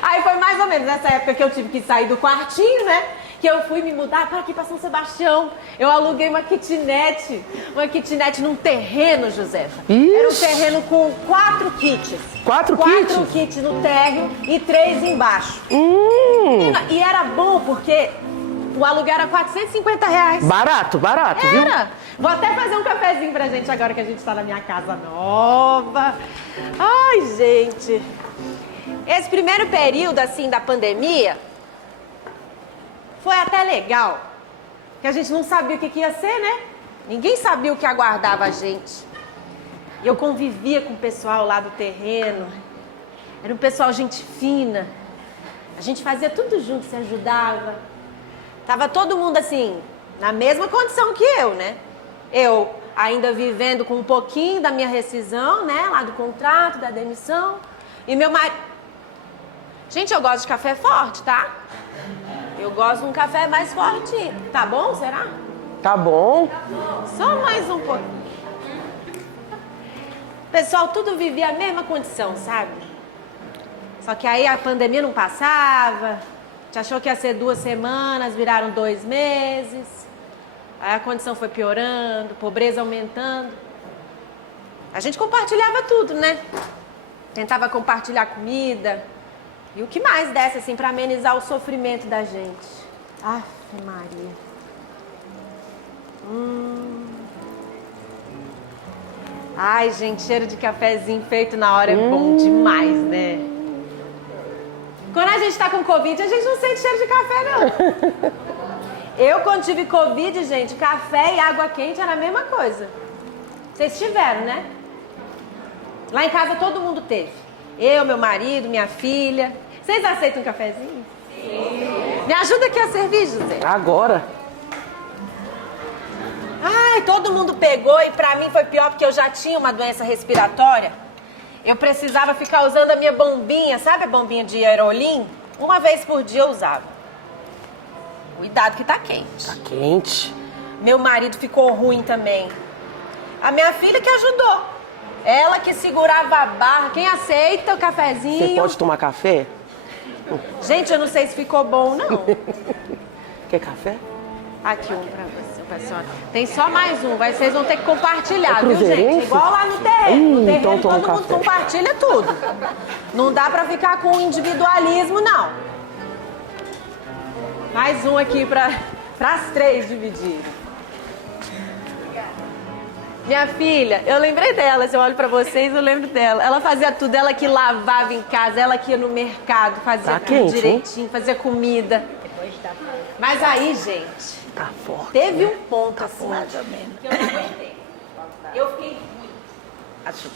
Aí foi mais ou menos nessa época que eu tive que sair do quartinho, né? Que eu fui me mudar para aqui, para São Sebastião. Eu aluguei uma kitnet num terreno, Josefa. Ixi. Era um terreno com 4 kits. 4 kits? 4 kits no térreo e 3 embaixo. E era bom porque o aluguel era R$450. Barato, viu? Era. Vou até fazer um cafezinho pra gente agora que a gente tá na minha casa nova. Ai, gente. Esse primeiro período, assim, da pandemia, foi até legal. Que a gente não sabia o que ia ser, né? Ninguém sabia o que aguardava a gente. E eu convivia com o pessoal lá do terreno. Era um pessoal gente fina. A gente fazia tudo junto, se ajudava. Tava todo mundo, assim, na mesma condição que eu, né? Eu ainda vivendo com um pouquinho da minha rescisão, né? Lá do contrato, da demissão. E meu marido... Gente, eu gosto de café forte, tá? Eu gosto de um café mais forte. Tá bom, será? Tá bom. Só mais um pouquinho. Pessoal, tudo vivia a mesma condição, sabe? Só que aí a pandemia não passava. A gente achou que ia ser 2 semanas, viraram 2 meses. Aí a condição foi piorando, pobreza aumentando. A gente compartilhava tudo, né? Tentava compartilhar comida. E o que mais desse, assim, pra amenizar o sofrimento da gente. Aff, Maria. Ai, gente, cheiro de cafezinho feito na hora é bom demais, né? Quando a gente tá com Covid, a gente não sente cheiro de café, não. Eu, quando tive Covid, gente, café e água quente era a mesma coisa. Vocês tiveram, né? Lá em casa todo mundo teve. Eu, meu marido, minha filha. Vocês aceitam um cafezinho? Sim. Me ajuda aqui a servir, José. Agora. Ai, todo mundo pegou e pra mim foi pior porque eu já tinha uma doença respiratória. Eu precisava ficar usando a minha bombinha, sabe a bombinha de aerolim? Uma vez por dia eu usava. Cuidado que tá quente. Tá quente. Meu marido ficou ruim também. A minha filha que ajudou. Ela que segurava a barra. Quem aceita o cafezinho? Você pode tomar café? Gente, eu não sei se ficou bom, não. Quer café? Aqui um pra você, pra senhora. Tem só mais um, vocês vão ter que compartilhar, viu, cruzeirense? gente? Igual lá no terreno. No terreno então toma todo mundo café. compartilha tudo. Não dá pra ficar com individualismo, não. Mais um aqui pras 3 dividirem. Minha filha, eu lembrei dela, se eu olho pra vocês, eu lembro dela. Ela fazia tudo, ela que lavava em casa, ela que ia no mercado, fazia Tá tudo quente, direitinho, fazia comida. Mas aí, gente, Tá forte. teve um ponto assim que eu não aguentei. Eu fiquei ruim.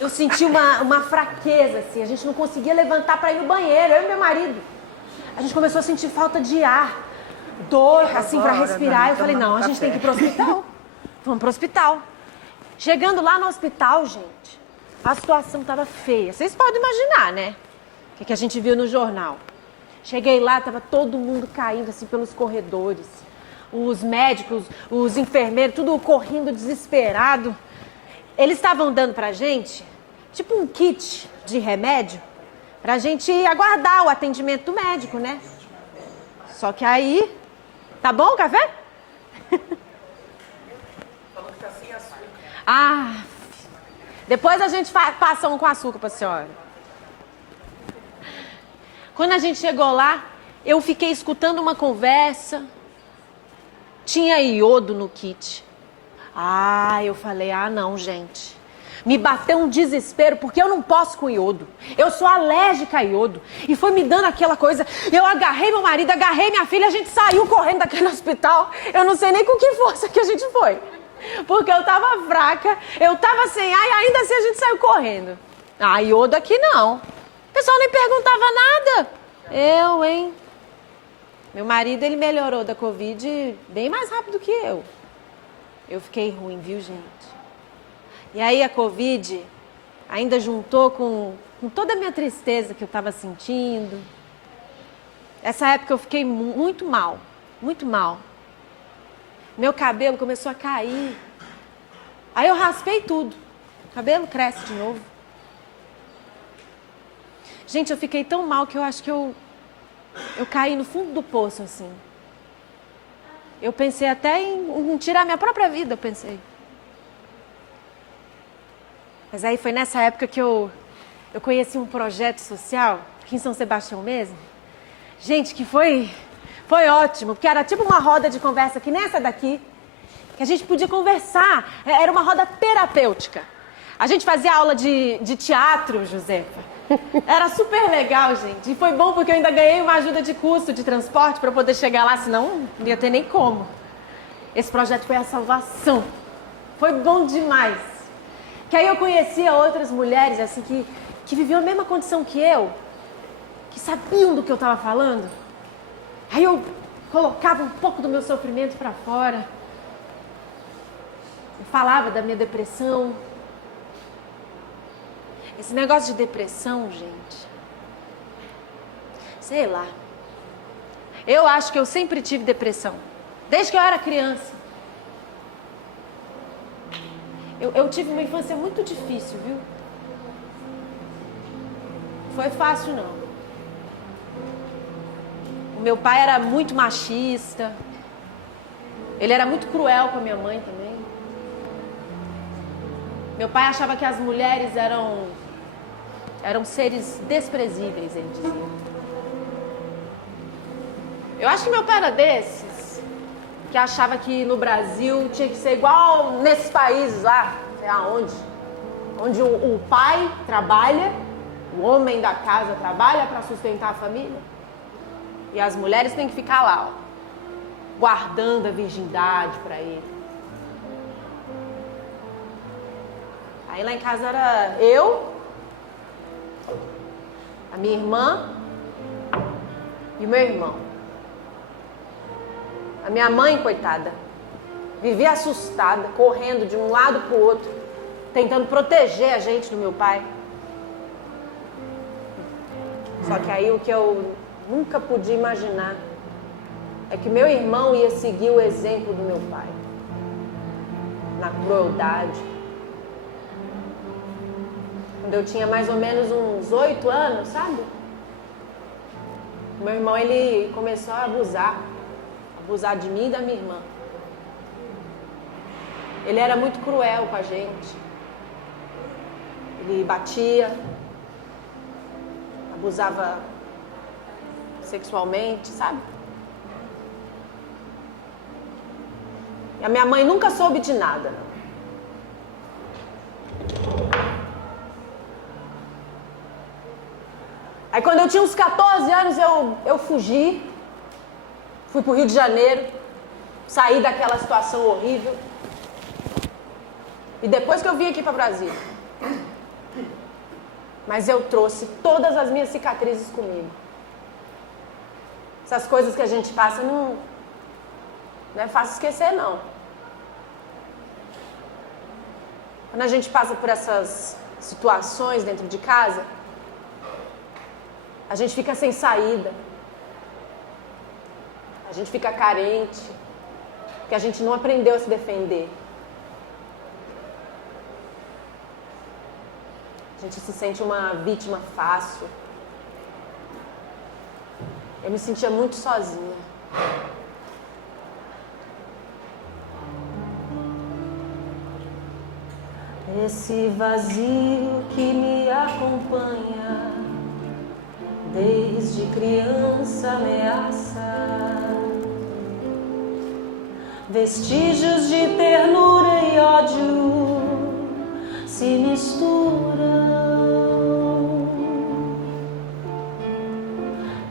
Eu senti uma fraqueza, assim, a gente não conseguia levantar pra ir no banheiro, eu e meu marido. A gente começou a sentir falta de ar, dor, assim, pra respirar. Eu falei, não, a gente tem que ir pro hospital. Vamos pro hospital. Chegando lá no hospital, gente, a situação tava feia. Vocês podem imaginar, né? O que a gente viu no jornal. Cheguei lá, tava todo mundo caindo assim pelos corredores. Os médicos, os enfermeiros, tudo correndo desesperado. Eles estavam dando pra gente, tipo um kit de remédio, pra gente aguardar o atendimento do médico, né? Só que aí... Tá bom o café? Falou que tá sem açúcar. Ah, depois a gente passa um com açúcar pra senhora. Quando a gente chegou lá, eu fiquei escutando uma conversa. Tinha iodo no kit. Ah, eu falei, não, gente. Me bateu um desespero, porque eu não posso com iodo. Eu sou alérgica a iodo. E foi me dando aquela coisa. Eu agarrei meu marido, agarrei minha filha, a gente saiu correndo daquele hospital. Eu não sei nem com que força que a gente foi. Porque eu tava fraca, eu tava sem ar e ainda assim a gente saiu correndo. Iodo aqui não. O pessoal nem perguntava nada. Eu, hein? Meu marido, ele melhorou da Covid bem mais rápido que eu. Eu fiquei ruim, viu, gente? E aí a Covid ainda juntou com toda a minha tristeza que eu estava sentindo. Essa época eu fiquei muito mal, muito mal. Meu cabelo começou a cair. Aí eu raspei tudo. O cabelo cresce de novo. Gente, eu fiquei tão mal que eu acho que eu caí no fundo do poço, assim. Eu pensei até em tirar minha própria vida, eu pensei. Mas aí foi nessa época que eu conheci um projeto social, aqui em São Sebastião mesmo. Gente, que foi ótimo, porque era tipo uma roda de conversa, que nem essa daqui, que a gente podia conversar. Era uma roda terapêutica. A gente fazia aula de teatro, Josefa. Era super legal, gente. E foi bom porque eu ainda ganhei uma ajuda de custo de transporte para poder chegar lá, senão não ia ter nem como. Esse projeto foi a salvação. Foi bom demais. Que aí eu conhecia outras mulheres, assim, que viviam a mesma condição que eu, que sabiam do que eu estava falando. Aí eu colocava um pouco do meu sofrimento para fora. Eu falava da minha depressão. Esse negócio de depressão, gente, sei lá. Eu acho que eu sempre tive depressão, desde que eu era criança. Eu tive uma infância muito difícil, viu? Não foi fácil, não. O meu pai era muito machista. Ele era muito cruel com a minha mãe também. Meu pai achava que as mulheres eram seres desprezíveis, ele dizia. Eu acho que meu pai era desses, que achava que no Brasil tinha que ser igual nesses países lá, sei aonde, onde o pai trabalha, o homem da casa trabalha para sustentar a família, e as mulheres têm que ficar lá, ó, guardando a virgindade para ele. Aí lá em casa era eu, a minha irmã e o meu irmão. A minha mãe, coitada, vivia assustada, correndo de um lado para o outro, tentando proteger a gente do meu pai. Só que aí o que eu nunca podia imaginar é que meu irmão ia seguir o exemplo do meu pai, na crueldade. Quando eu tinha mais ou menos uns 8 anos, sabe? Meu irmão, ele começou a abusar de mim e da minha irmã. Ele era muito cruel com a gente. Ele batia, abusava sexualmente, sabe? E a minha mãe nunca soube de nada. Aí quando eu tinha uns 14 anos, eu fugi. Fui pro Rio de Janeiro, saí daquela situação horrível. E depois que eu vim aqui para Brasília. Mas eu trouxe todas as minhas cicatrizes comigo. Essas coisas que a gente passa não é fácil esquecer, não. Quando a gente passa por essas situações dentro de casa, a gente fica sem saída. A gente fica carente, porque a gente não aprendeu a se defender. A gente se sente uma vítima fácil. Eu me sentia muito sozinha. Esse vazio que me acompanha desde criança ameaça. Vestígios de ternura e ódio se misturam,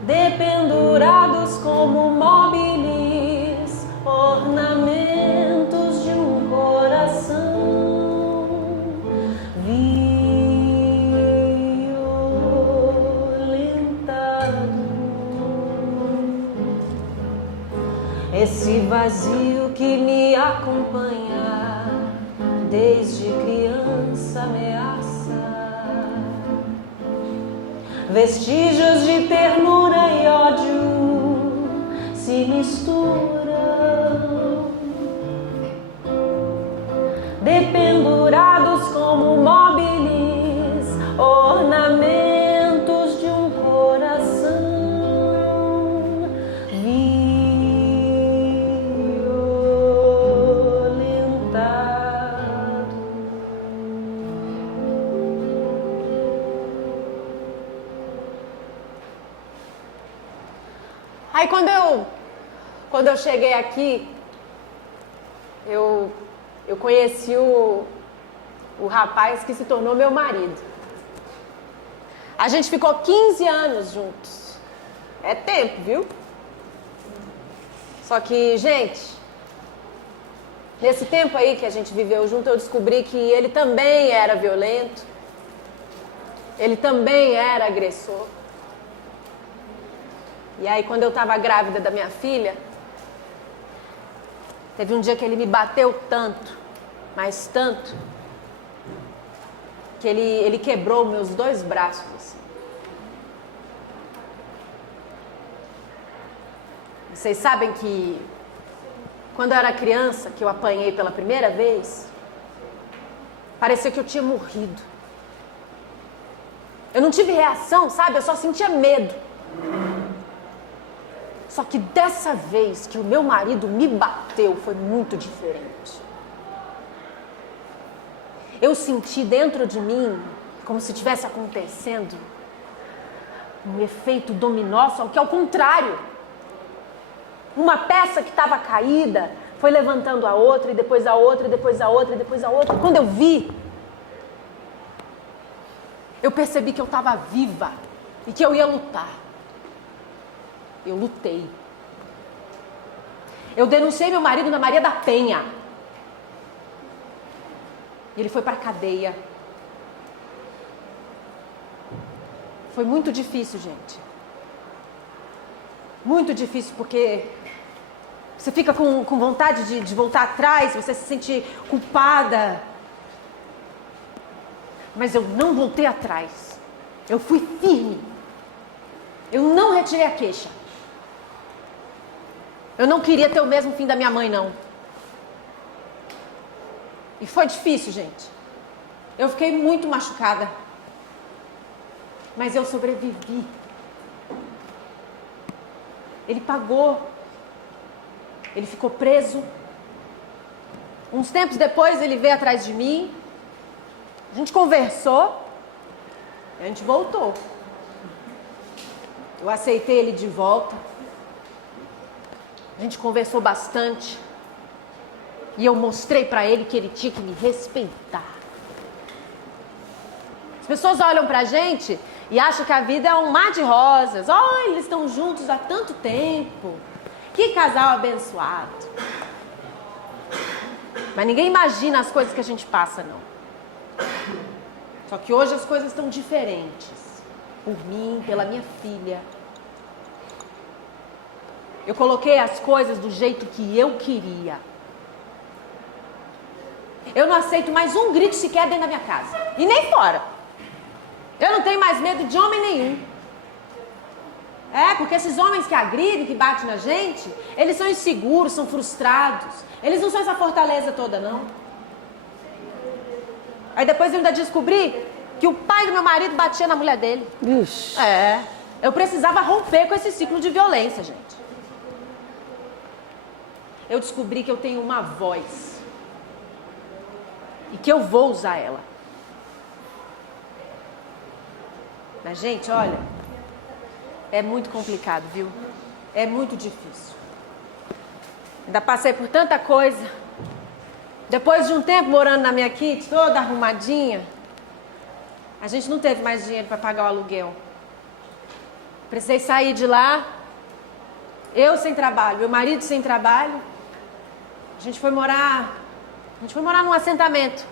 dependurados como móveis, ornamentos de um coração violentado. Esse vazio que me acompanha desde criança ameaça. Vestígios de ternura e ódio se misturam, dependurados como móveis, ornamentos de um coração violentado. Aí quando eu cheguei aqui, eu conheci o rapaz que se tornou meu marido. A gente ficou 15 anos juntos. É tempo, viu? Só que, gente, nesse tempo aí que a gente viveu junto, eu descobri que ele também era violento. Ele também era agressor. E aí, quando eu estava grávida da minha filha, teve um dia que ele me bateu tanto, mas tanto, que ele quebrou meus 2 braços. Assim. Vocês sabem que, quando eu era criança, que eu apanhei pela primeira vez, parecia que eu tinha morrido. Eu não tive reação, sabe? Eu só sentia medo. Só que dessa vez que o meu marido me bateu, foi muito diferente. Eu senti dentro de mim, como se estivesse acontecendo, um efeito dominó, só que ao contrário. Uma peça que estava caída foi levantando a outra, e depois a outra, e depois a outra, e depois a outra. Quando eu vi, eu percebi que eu estava viva e que eu ia lutar. Eu lutei. Eu denunciei meu marido na Maria da Penha. E ele foi para a cadeia. Foi muito difícil, gente. Muito difícil, porque você fica com vontade de voltar atrás, você se sente culpada. Mas eu não voltei atrás. Eu fui firme. Eu não retirei a queixa. Eu não queria ter o mesmo fim da minha mãe, não. E foi difícil, gente. Eu fiquei muito machucada. Mas eu sobrevivi. Ele pagou. Ele ficou preso. Uns tempos depois, ele veio atrás de mim. A gente conversou. E a gente voltou. Eu aceitei ele de volta. A gente conversou bastante. E eu mostrei pra ele que ele tinha que me respeitar. As pessoas olham pra gente e acham que a vida é um mar de rosas. Oh, eles estão juntos há tanto tempo. Que casal abençoado. Mas ninguém imagina as coisas que a gente passa, não. Só que hoje as coisas estão diferentes. Por mim, pela minha filha. Eu coloquei as coisas do jeito que eu queria. Eu não aceito mais um grito sequer dentro da minha casa. E nem fora. Eu não tenho mais medo de homem nenhum. Porque esses homens que agridem, que batem na gente, eles são inseguros, são frustrados. Eles não são essa fortaleza toda, não. Aí depois eu ainda descobri que o pai do meu marido batia na mulher dele. Ixi. Eu precisava romper com esse ciclo de violência, gente. Eu descobri que eu tenho uma voz. E que eu vou usar ela. Mas, gente, olha, é muito complicado, viu? É muito difícil. Ainda passei por tanta coisa. Depois de um tempo morando na minha kit, toda arrumadinha, a gente não teve mais dinheiro para pagar o aluguel. Precisei sair de lá, eu sem trabalho, meu marido sem trabalho. A gente foi morar num assentamento,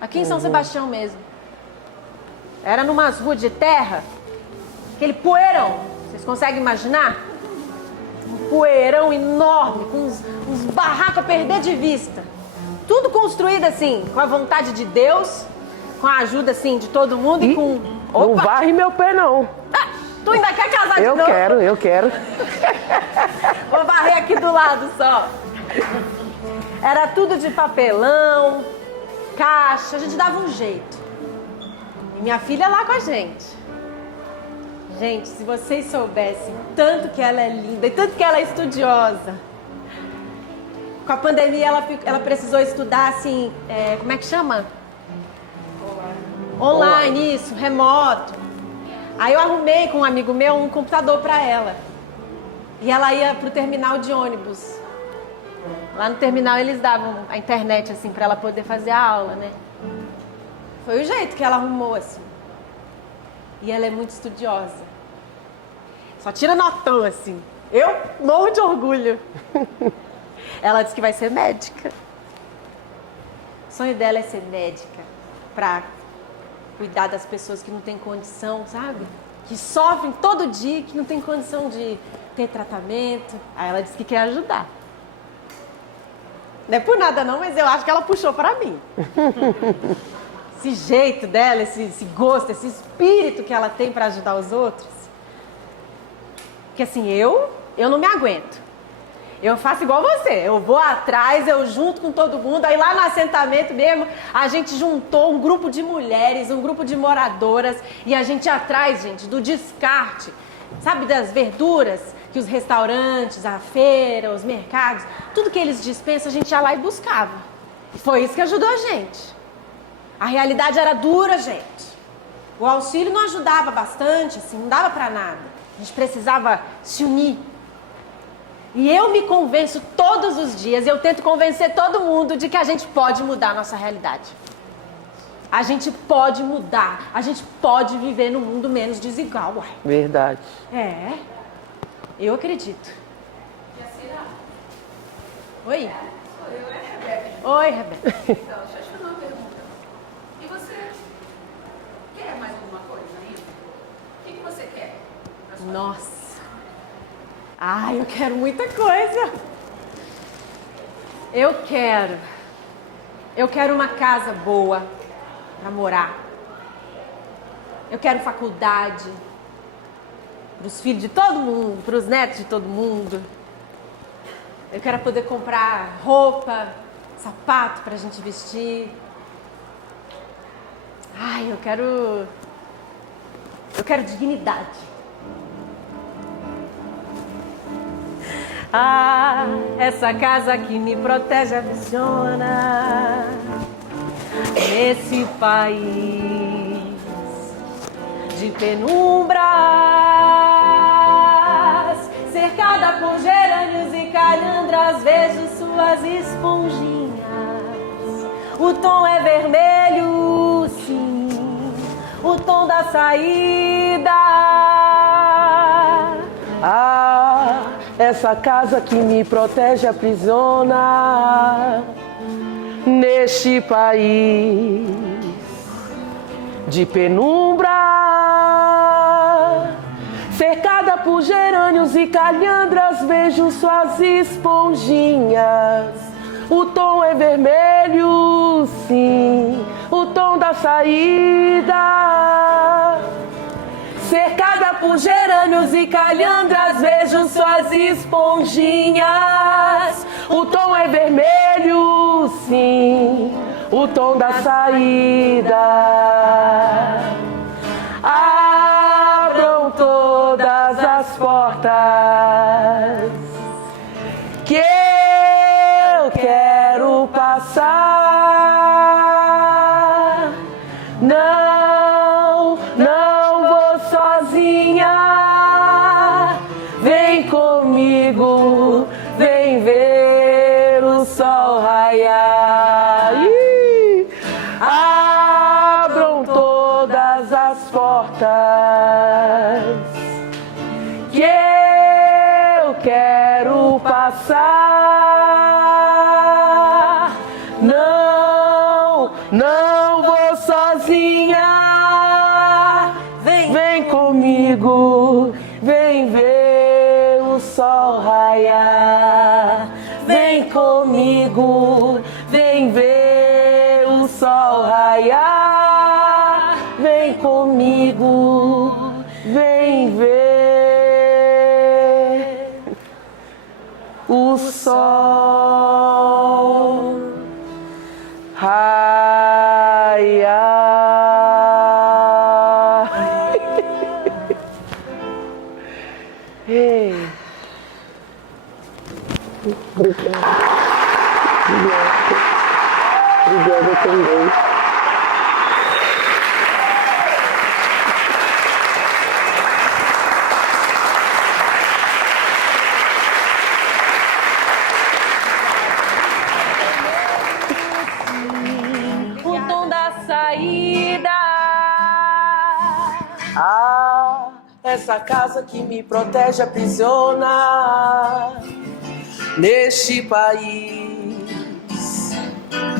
aqui em São Sebastião mesmo. Era numas ruas de terra, aquele poeirão, vocês conseguem imaginar? Um poeirão enorme, com uns barracos a perder de vista. Tudo construído assim, com a vontade de Deus, com a ajuda assim de todo mundo e com... Não varre meu pé, não. Tu ainda quer casar de novo? Eu quero. Vou varrer aqui do lado só. Era tudo de papelão, caixa, a gente dava um jeito. E minha filha lá com a gente. Gente, se vocês soubessem tanto que ela é linda e tanto que ela é estudiosa. Com a pandemia ela precisou estudar assim, como é que chama? Online, isso, remoto. Aí eu arrumei com um amigo meu um computador para ela. E ela ia pro terminal de ônibus. Lá no terminal eles davam a internet assim para ela poder fazer a aula, né? Foi o jeito que ela arrumou assim. E ela é muito estudiosa. Só tira notão assim. Eu morro de orgulho. Ela disse que vai ser médica. O sonho dela é ser médica para cuidar das pessoas que não têm condição, sabe? Que sofrem todo dia, que não tem condição de ter tratamento. Aí ela disse que quer ajudar. Não é por nada não, mas eu acho que ela puxou para mim. Esse jeito dela, esse gosto, esse espírito que ela tem para ajudar os outros. Porque assim, eu não me aguento. Eu faço igual você, eu vou atrás, eu junto com todo mundo. Aí lá no assentamento mesmo, a gente juntou um grupo de mulheres, um grupo de moradoras. E a gente ia atrás, gente, do descarte, sabe, das verduras que os restaurantes, a feira, os mercados, tudo que eles dispensam, a gente ia lá e buscava. E foi isso que ajudou a gente. A realidade era dura, gente. O auxílio não ajudava bastante, assim, não dava pra nada. A gente precisava se unir. E eu me convenço todos os dias, eu tento convencer todo mundo de que a gente pode mudar a nossa realidade. A gente pode mudar, a gente pode viver num mundo menos desigual, uai. Verdade. Eu acredito. E a Cira? Oi? Sou eu, Rebeca. Oi, Rebeca. Então, deixa eu te fazer uma pergunta. E você quer mais alguma coisa ainda? O que você quer? Nossa. Ai, eu quero muita coisa. Eu quero uma casa boa para morar. Eu quero faculdade para os filhos de todo mundo, para os netos de todo mundo. Eu quero poder comprar roupa, sapato para a gente vestir. Ai, eu quero dignidade. Ah, essa casa que me protege aprisiona nesse país de penumbras, cercada por gerânios e calhandras, vejo suas esponjinhas. O tom é vermelho, sim, o tom da saída. Ah, essa casa que me protege aprisiona neste país de penumbra, cercada por gerânios e calhandras, vejo suas esponjinhas. O tom é vermelho, sim, o tom da saída. Cercada por gerânios e calhandras, vejo suas esponjinhas. O tom é vermelho, sim, o tom da saída. Abram todas as portas que eu quero passar. Não, não vou sozinha. Vem comigo, vem ver o sol raiar. Abram todas as portas que eu quero passar. Não, não vou sozinha. Vem comigo, vem ver o sol raiar. Vem comigo, vem ver o sol raiar. Vem comigo, vem ver o sol raiar. Ei. Obrigada também. O tom da saída. Ah, essa casa que me protege aprisiona neste país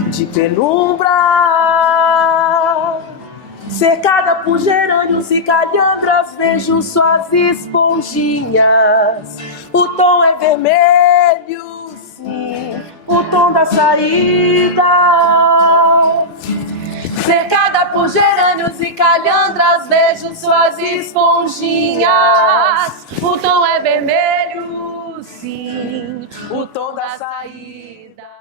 de penumbra, cercada por gerânios e calhandras, vejo suas esponjinhas. O tom é vermelho, sim, o tom da saída. Cercada por gerânios e calhandras, vejo suas esponjinhas. O tom é vermelho, sim, o tom da saída.